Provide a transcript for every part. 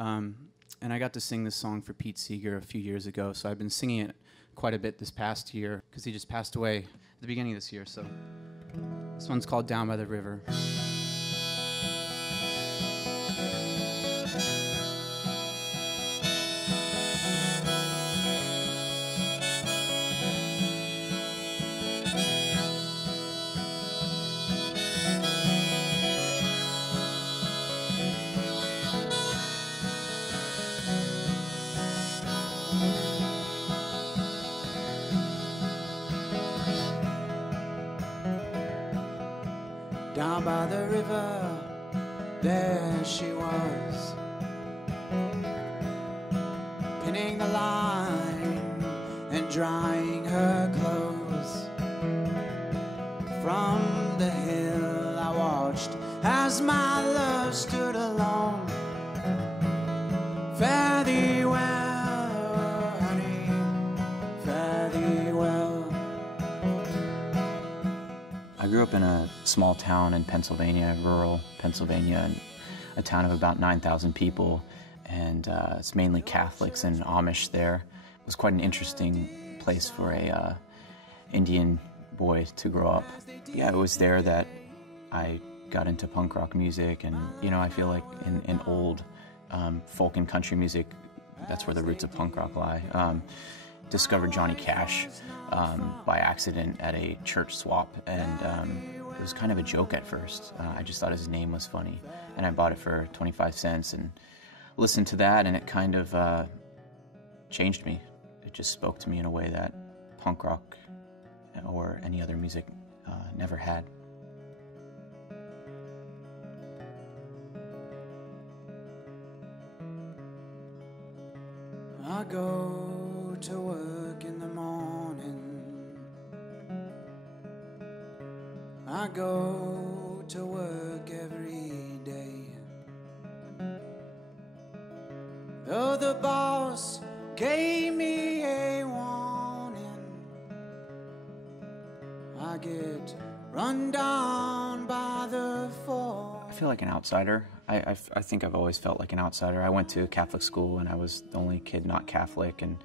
And I got to sing this song for Pete Seeger a few years ago, so I've been singing it quite a bit this past year, because he just passed away at the beginning of this year. So this one's called Down by the River. Down by the river, there she was, pinning the line and drying her clothes. From the hill I watched as my love stood alone. Fare thee well, honey, fare thee well. I grew up in a small town in Pennsylvania, rural Pennsylvania, a town of about 9,000 people, and it's mainly Catholics and Amish there. It was quite an interesting place for a Indian boy to grow up. Yeah, it was there that I got into punk rock music, and you know, I feel like in old folk and country music, that's where the roots of punk rock lie. Discovered Johnny Cash by accident at a church swap, and it was kind of a joke at first. I just thought his name was funny, and I bought it for 25 cents and listened to that, and it kind of changed me. It just spoke to me in a way that punk rock or any other music never had. I go to work in the morning, I go to work every day. Though the boss gave me a warning, I get run down by the fall. I feel like an outsider. I think I've always felt like an outsider. I went to Catholic school and I was the only kid not Catholic, and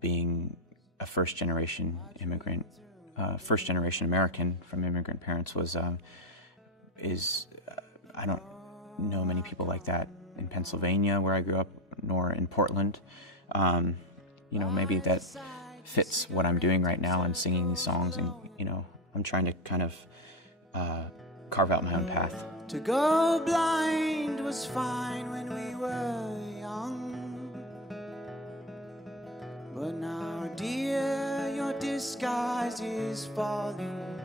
being a first-generation immigrant, first-generation American from immigrant parents I don't know many people like that in Pennsylvania where I grew up, nor in Portland. You know, maybe that fits what I'm doing right now and singing these songs, and you know, I'm trying to kind of carve out my own path. To go blind was fine when we were young, but now, dear, your disguise is falling.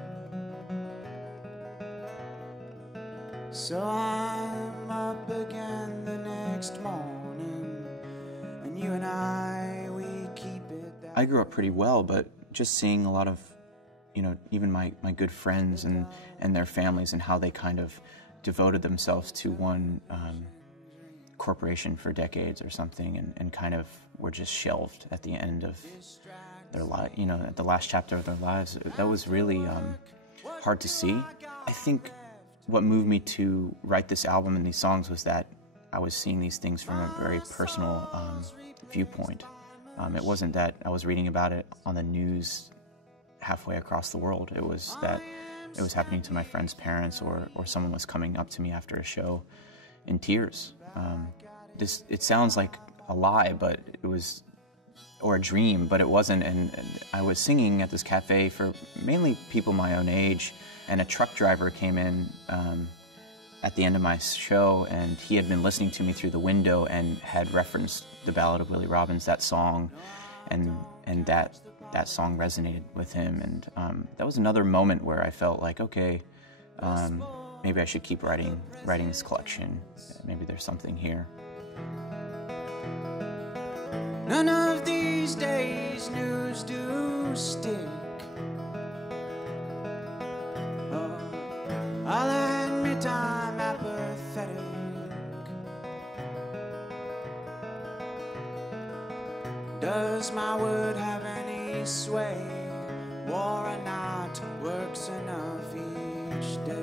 So I'm up again the next morning, and you and I, we keep it that I grew up pretty well, but just seeing a lot of, you know, even my good friends and their families, and how they kind of devoted themselves to one corporation for decades or something, and kind of were just shelved at the end of their life, you know, at the last chapter of their lives. That was really hard to see. I think what moved me to write this album and these songs was that I was seeing these things from a very personal viewpoint. It wasn't that I was reading about it on the news halfway across the world. It was that it was happening to my friend's parents, or someone was coming up to me after a show in tears. It sounds like a lie, but it was, or a dream, but it wasn't. And I was singing at this cafe for mainly people my own age, and a truck driver came in at the end of my show, and he had been listening to me through the window and had referenced the Ballad of Willie Robbins, that song, and that song resonated with him. And that was another moment where I felt like, okay, maybe I should keep writing this collection. Maybe there's something here. None of these days news do stick. Oh, I'll admit I'm apathetic. Does my word have any sway? War or not, work's enough each day.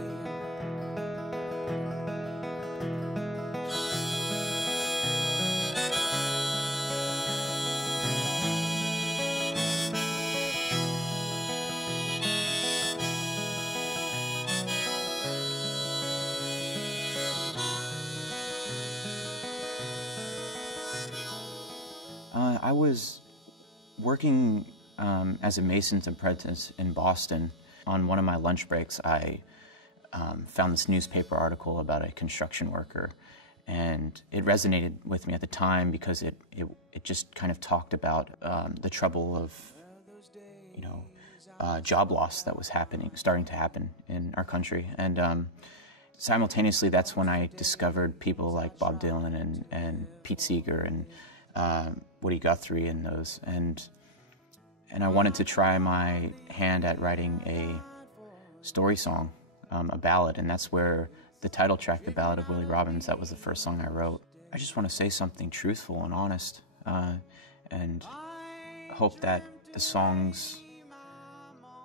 I was working as a mason's apprentice in Boston. On one of my lunch breaks, I found this newspaper article about a construction worker, and it resonated with me at the time because it just kind of talked about the trouble of, job loss that was starting to happen in our country. And simultaneously, that's when I discovered people like Bob Dylan and Pete Seeger and Woody Guthrie and those. And I wanted to try my hand at writing a story song, a ballad, and that's where the title track, The Ballad of Willie Robbins, that was the first song I wrote. I just want to say something truthful and honest, and hope that the songs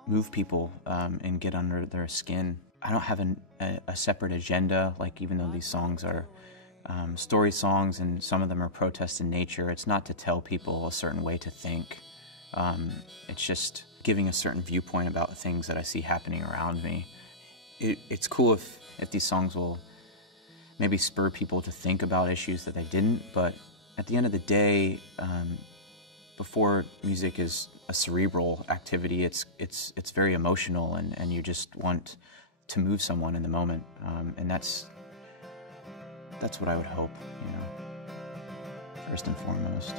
move people and get under their skin. I don't have a separate agenda, like even though these songs are story songs and some of them are protest in nature, it's not to tell people a certain way to think. It's just giving a certain viewpoint about things that I see happening around me. It's cool if these songs will maybe spur people to think about issues that they didn't, but at the end of the day, before music is a cerebral activity, it's very emotional, and you just want to move someone in the moment, and that's what I would hope, first and foremost.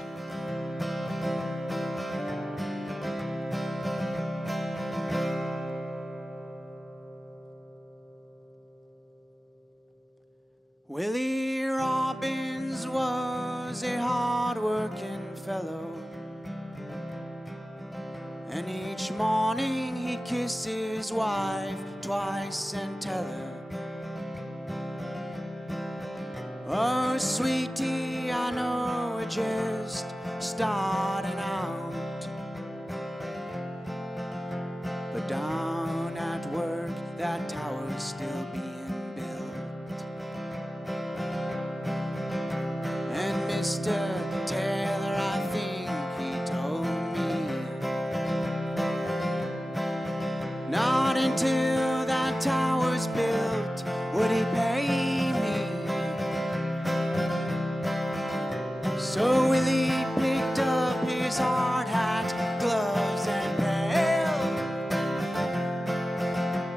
Willie Robbins was a hard-working fellow, and each morning he'd kiss his wife twice and tell her, "Oh, sweetie, I know we're just starting out, but down at work that tower's still being built, and Mr. Taylor, I think he told me, not until that tower's built would he pay me." So Willie picked up his hard hat, gloves and pail,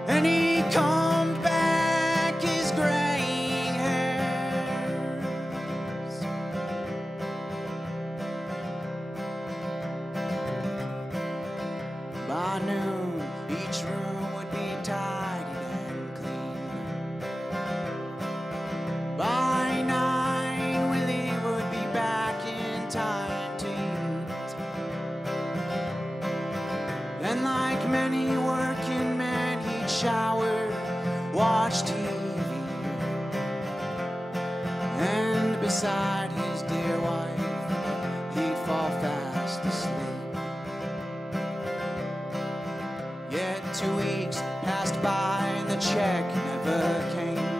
and he combed back his graying hairs. By noon, each room would be tidied and clean. By 9, Willie would be back in time to eat. Then, like many working men, he'd shower, watch TV, and beside his dear wife, he'd fall fast asleep. Yet 2 weeks passed by and the check never came.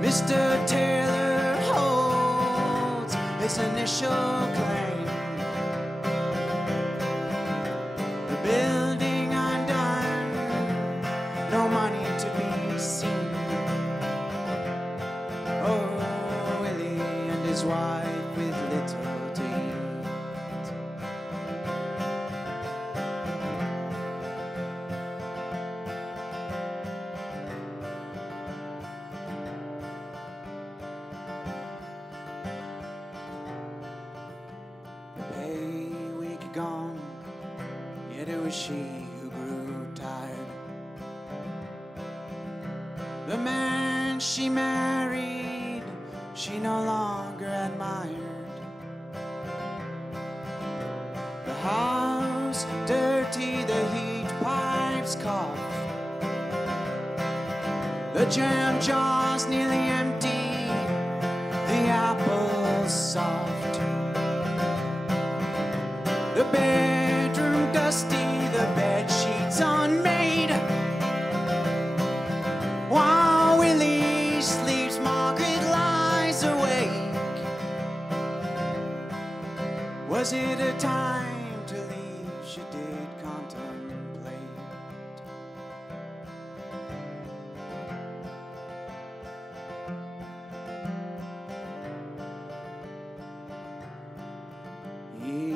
Mr. Taylor holds his initial claim. The building undone, no money to be seen. Oh, Willie and his wife with little to eat. A week gone, yet it was she who grew tired. The man she married, she no longer admired. The house dirty, the heat pipes cough, the jam jars nearly empty, the apples soft. The bedroom dusty, the bed sheets unmade. While Willie sleeps, Margaret lies awake. Was it a time to leave? She did contemplate.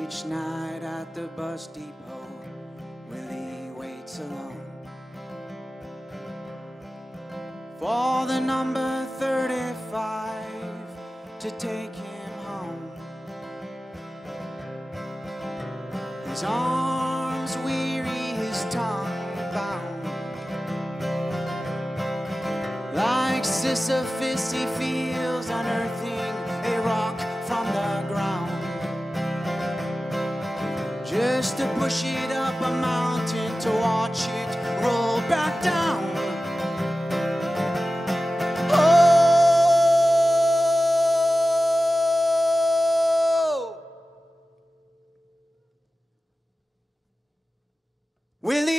Each night at the bus depot, Willie waits alone for the number 35 to take him home. His arms weary, his tongue bound. Like Sisyphus, he feels unearthing a rock from the ground, just to push it up a mountain to watch it roll back down. Oh, Willie